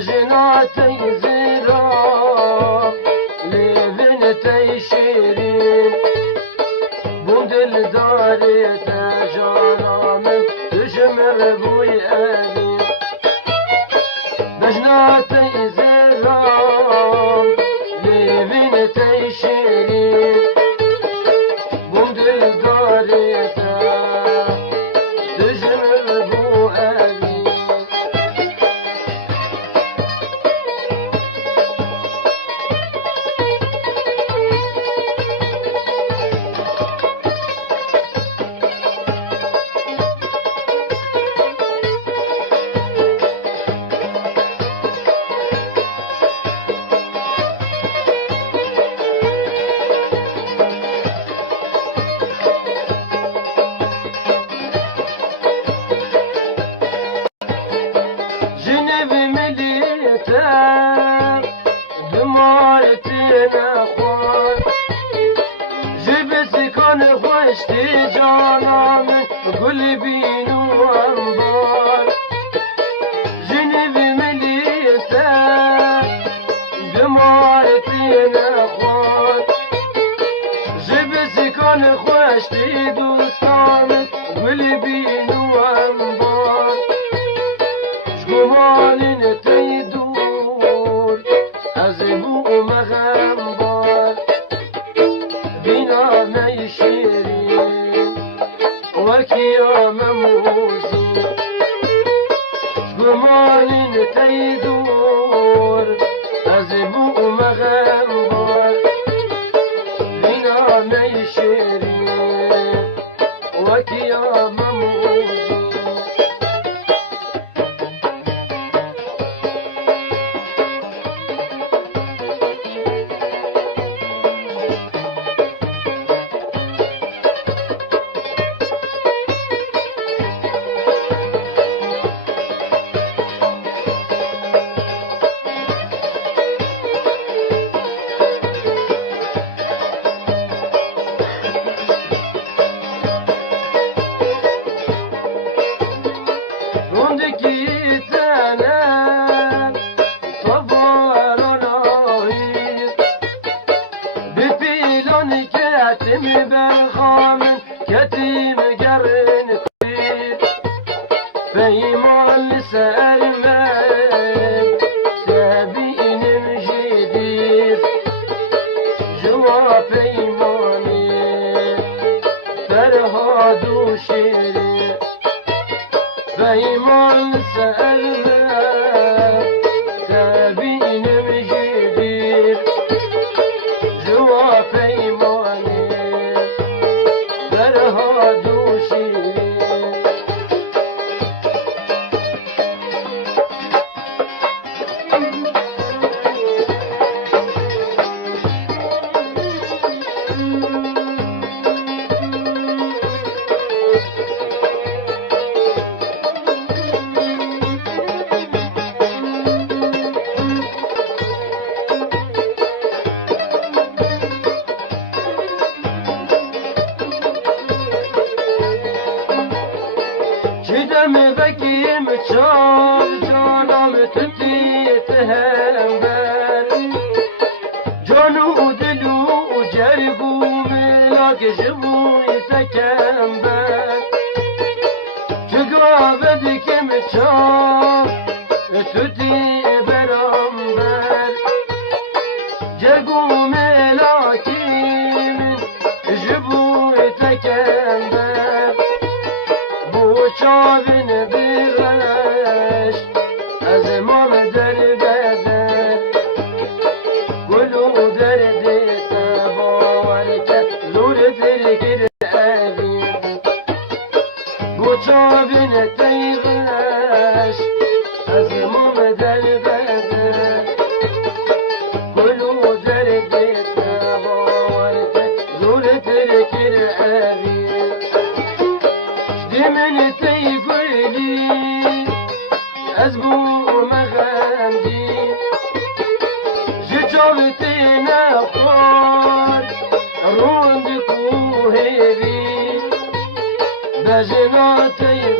بجناتي زرا لبنتي شيرين بندل داري تجارا من تجمر بوي أبي بجناتي زرا لبنتي شيرين بندل داري تجمر بو أبي اشتی جانا من گل بینو انبار جنب ملیسه دمارتی نخواد جب سکان خوشتی دوستان گل بینو انبار شگمانین تی دور از بو مغنبار بینا نیشیری وكيا مموزي جمالين تيدور أزبو مغنبار بنا ميشيري وكيا مموزي كتيم قرن كبير فيمان سلمان سابين جديد جوا فيماني فرهاد وشيري فيمان سلمان سابين جديد جوا فيماني جدم بكيم تشال جانم تتيت همبر جانو دلو جربو ملاك جبو يتكمبر جقرا بدكم تشال تتي برامبر جرقو ملاكي جبو يتكمبر چاوین بیغش از امام در بدر گلو در دیتا باورکت زور دلگر عبی بو چاوین تیغش از امام در بدر گلو در دیتا باورکت زور دلگر عبی من تيقولي أزبو مغاندي ججوبتي نقول روندكو هيبي بجناتي